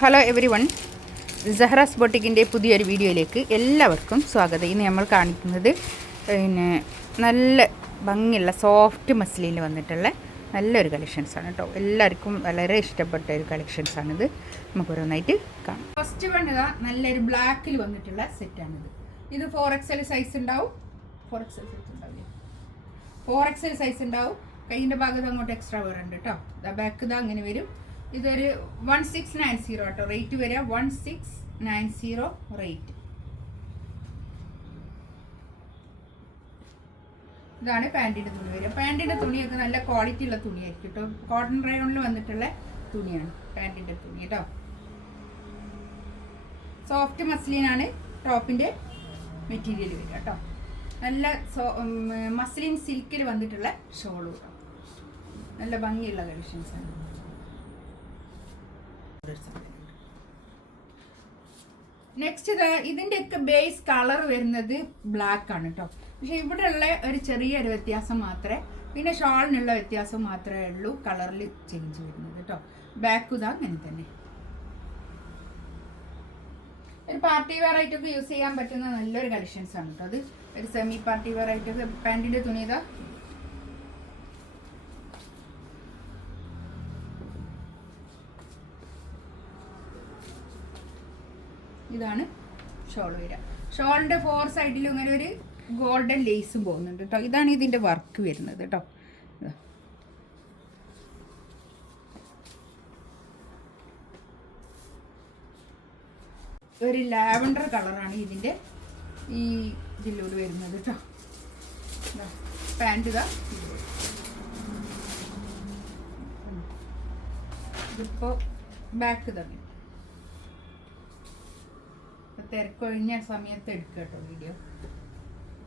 Hello every one, സഹറാസ് ബൊട്ടിക്കിൻ്റെ പുതിയൊരു വീഡിയോയിലേക്ക് എല്ലാവർക്കും സ്വാഗതം. ഇന്ന് നമ്മൾ കാണിക്കുന്നത് നല്ല ഭംഗിയുള്ള സോഫ്റ്റ് മസ്ലിനിൽ വന്നിട്ടുള്ള നല്ലൊരു കളക്ഷൻസാണ് കേട്ടോ. എല്ലാവർക്കും വളരെ ഇഷ്ടപ്പെട്ട ഒരു കളക്ഷൻസാണിത്. നമുക്ക് ഓരോന്നായിട്ട് കാണാം. ഫസ്റ്റ് വൺ ഇതാ നല്ലൊരു ബ്ലാക്കിൽ വന്നിട്ടുള്ള സെറ്റാണിത്. ഇത് 4XL സൈസ് ഉണ്ടാവും. 4XL സൈസ് ഉണ്ടാവില്ല, 4XL സൈസ് ഉണ്ടാവും. കൈയിൻ്റെ ഭാഗത്ത് അങ്ങോട്ട് എക്സ്ട്രാ വേറുണ്ട് കേട്ടോ. ബാക്ക് ഇതാ അങ്ങനെ വരും. ഇതൊരു 1690 കേട്ടോ റേറ്റ് വരിക. 1690 റേറ്റ്. ഇതാണ് പാൻറ്റിൻ്റെ തുണി വരിക. പാൻറ്റിൻ്റെ തുണിയൊക്കെ നല്ല ക്വാളിറ്റി ഉള്ള തുണിയായിരിക്കും കേട്ടോ. കോട്ടൺ റയോണിൽ വന്നിട്ടുള്ള തുണിയാണ് പാൻറ്റിൻ്റെ തുണി കേട്ടോ. സോഫ്റ്റ് മസ്ലിനാണ് ടോപ്പിൻ്റെ മെറ്റീരിയൽ വരിക കേട്ടോ. നല്ല മസ്ലിൻ സിൽക്കിൽ വന്നിട്ടുള്ള ഷോള് കേട്ടോ. നല്ല ഭംഗിയുള്ള കളക്ഷൻസാണ്. നെക്സ്റ്റ് ഇതിൻ്റെയൊക്കെ ബേസ് കളർ വരുന്നത് ബ്ലാക്ക് ആണ് കേട്ടോ. പക്ഷെ ഇവിടെയുള്ള ഒരു ചെറിയൊരു വ്യത്യാസം മാത്രമേ, പിന്നെ ഷോളിനുള്ള വ്യത്യാസം മാത്രമേ ഉള്ളൂ കളറിൽ ചേഞ്ച് വരുന്നത് കേട്ടോ. ബാക്ക് ഇതാ അങ്ങനെ തന്നെ. ഒരു പാർട്ടി വെയർ ആയിട്ടൊക്കെ യൂസ് ചെയ്യാൻ പറ്റുന്ന നല്ലൊരു കളക്ഷൻസ് ആണ് കേട്ടോ. അത് ഒരു സെമി പാർട്ടി വെയർ ആയിട്ടൊക്കെ. പാൻറ്റിൻ്റെ തുണി ഇതാ ഇതാണ് ഷോൾ വരിക. ഷോളിൻ്റെ 4 സൈഡിലും ഇങ്ങനെ ഒരു ഗോൾഡൻ ലേസും പോകുന്നുണ്ട് കേട്ടോ. ഇതാണ് ഇതിൻ്റെ വർക്ക് വരുന്നത് കേട്ടോ. ഒരു ലാവൻഡർ കളറാണ് ഇതിൻ്റെ ഈ ഇതിലൂടെ വരുന്നത് കേട്ടോ. പാൻറ് ഇതാ ഇതിപ്പോൾ ബാക്ക് തന്നെ. തിരക്കൊഴിഞ്ഞ സമയത്ത് എടുക്കുക കേട്ടോ വീഡിയോ.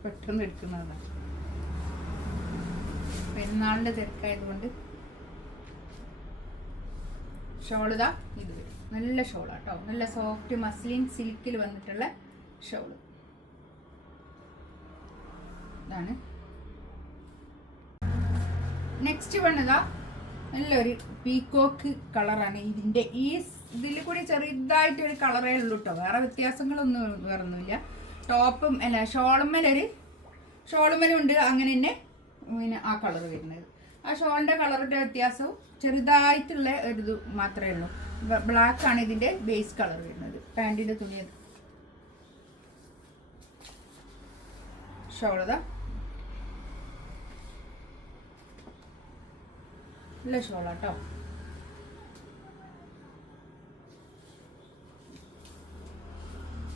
പെട്ടെന്ന് എടുക്കുന്നതാണ്, പെരുന്നാളിൻ്റെ തിരക്കായതുകൊണ്ട്. ഷോളിതാ ഇത് വരും. നല്ല ഷോളാട്ടോ. നല്ല സോഫ്റ്റ് മസ്ലിൻ സിൽക്കിൽ വന്നിട്ടുള്ള ഷോള്. ഇതാണ് നെക്സ്റ്റ് വണ്ണതാ. നല്ലൊരു പീക്കോക്ക് കളറാണ് ഇതിൻ്റെ. ഈ ഇതിൽ കൂടി ചെറുതായിട്ടൊരു കളറേ ഉള്ളൂ കേട്ടോ. വേറെ വ്യത്യാസങ്ങളൊന്നും വേറൊന്നുമില്ല. ടോപ്പും അല്ല ഷോളുമലുണ്ട് അങ്ങനെ തന്നെ. പിന്നെ ആ കളർ വരുന്നത്, ആ ഷോളിൻ്റെ കളറിൻ്റെ വ്യത്യാസവും ചെറുതായിട്ടുള്ള ഒരു ഇത് മാത്രമേ ഉള്ളൂ. ബ്ലാക്ക് ആണ് ഇതിൻ്റെ ബേസ് കളർ വരുന്നത്. പാൻറ്റിൻ്റെ തുണി ഷോളതാ നല്ല ഷോളാട്ടോ.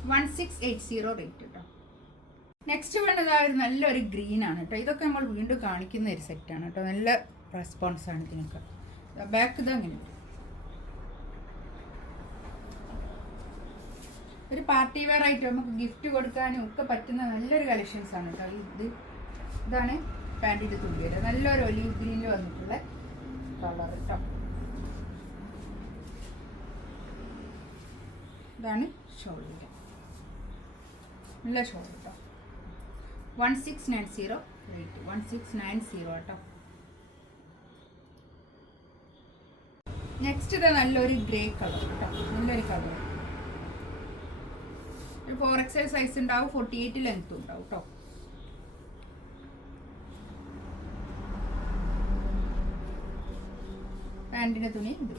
$1680 റേറ്റ് കേട്ടോ. നെക്സ്റ്റ് വേണ്ടത് നല്ലൊരു ഗ്രീൻ ആണ് കേട്ടോ. ഇതൊക്കെ നമ്മൾ വീണ്ടും കാണിക്കുന്ന ഒരു സെറ്റാണ് കേട്ടോ. നല്ല റെസ്പോൺസ് ആണ് ഇതിനൊക്കെ. ബാക്ക് ഇത് അങ്ങനെ ഒരു പാർട്ടി വെയർ ആയിട്ട് നമുക്ക് ഗിഫ്റ്റ് കൊടുക്കാനും ഒക്കെ പറ്റുന്ന നല്ലൊരു കളക്ഷൻസ് ആണ് കേട്ടോ. ഇതാണ് പാൻറ്റിൻ്റെ തുണി വരിക. നല്ലൊരു ഒലിവ് ഗ്രീനിൽ വന്നിട്ടുള്ള കളർ കേട്ടോ. ഇതാണ് ഷോൾ വരിക. നല്ല ഷോൾ കേട്ടോ. 1690 റേറ്റ്. 1690 കേട്ടോ. നെക്സ്റ്റ് ഇത് നല്ലൊരു ഗ്രേ കളർ കേട്ടോ. നല്ലൊരു കളർ. ഒരു 4XL സൈസ് ഉണ്ടാവും. 48 ലെങ്ത്തും ഉണ്ടാവും കേട്ടോ. പാൻറ്റിൻ്റെ തുണി ഇത്.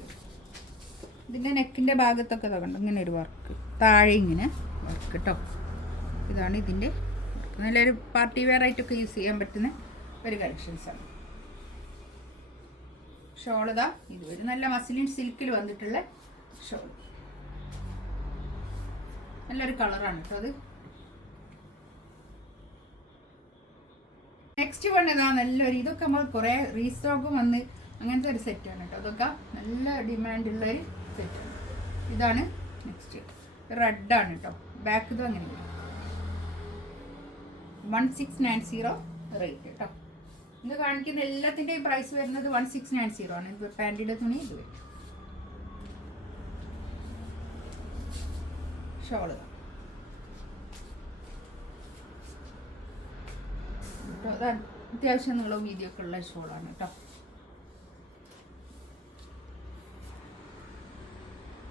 ഇതിൻ്റെ നെക്കിൻ്റെ ഭാഗത്തൊക്കെ കണ്ടു ഇങ്ങനെ ഒരു വർക്ക്, താഴെ ഇങ്ങനെ വർക്ക് കേട്ടോ. ഇതാണ് ഇതിൻ്റെ. നല്ലൊരു പാർട്ടി വെയർ ആയിട്ടൊക്കെ യൂസ് ചെയ്യാൻ പറ്റുന്ന ഒരു കളക്ഷൻസാണ്. ഷോൾ ഇതാ ഇത് വരും. നല്ല മസ്ലിൻ സിൽക്കിൽ വന്നിട്ടുള്ള ഷോൾ. നല്ലൊരു കളറാണ് കേട്ടോ അത്. നെക്സ്റ്റ് വേണ്ടതാ നല്ലൊരു, ഇതൊക്കെ നമ്മൾ കുറേ റീസ്റ്റോക്കും വന്ന് അങ്ങനത്തെ ഒരു സെറ്റാണ് കേട്ടോ. അതൊക്കെ നല്ല ഡിമാൻഡുള്ളൊരു സെറ്റാണ്. ഇതാണ് നെക്സ്റ്റ്. റെഡാണ് കേട്ടോ. ബാക്ക് ഇതും അങ്ങനെ വരും. 1690 റേറ്റ് കേട്ടോ. ഇത് കാണിക്കുന്ന എല്ലാത്തിൻ്റെയും പ്രൈസ് വരുന്നത് 1690 ആണ്. ഇത് പാൻറ്റിൻ്റെ തുണി ഇത് വരും. ഷോള് അത്യാവശ്യം നീളവും വീതിയൊക്കെ ഉള്ള ഷോളാണ് കേട്ടോ.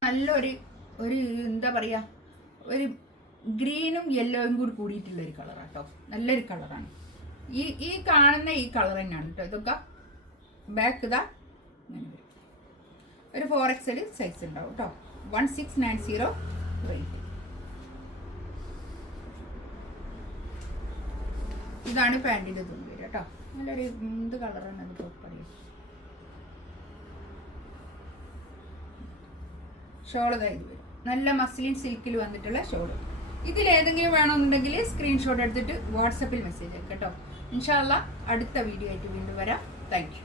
നല്ലൊരു ഒരു എന്താ പറയുക, ഒരു ഗ്രീനും യെല്ലോയും കൂടി കൂടിയിട്ടുള്ളൊരു കളറാണ് കേട്ടോ. നല്ലൊരു കളറാണ്. ഈ കാണുന്ന ഈ കളർ തന്നെയാണ് കേട്ടോ. ഇതൊക്കെ ബാക്ക് ഇതാ ഒരു 4XL സൈസ് ഉണ്ടാവും കേട്ടോ. 1690 റേറ്റ്. ഇതാണ് പാൻറ്റിൻ്റെ തുണി വരിക കേട്ടോ. നല്ലൊരു എന്ത് കളറാണ് അത് പറയും. ഷോള് ഇത് വരും. നല്ല മസ്ലിൻ സിൽക്കിൽ വന്നിട്ടുള്ള ഷോള്. ഇതിലേതെങ്കിലും വേണമെന്നുണ്ടെങ്കിൽ സ്ക്രീൻഷോട്ട് എടുത്തിട്ട് വാട്സപ്പിൽ മെസ്സേജ് അയക്കാം കേട്ടോ. ഇൻഷാ അല്ലാഹ് അടുത്ത വീഡിയോ ആയിട്ട് വീണ്ടും വരാം. Thank you.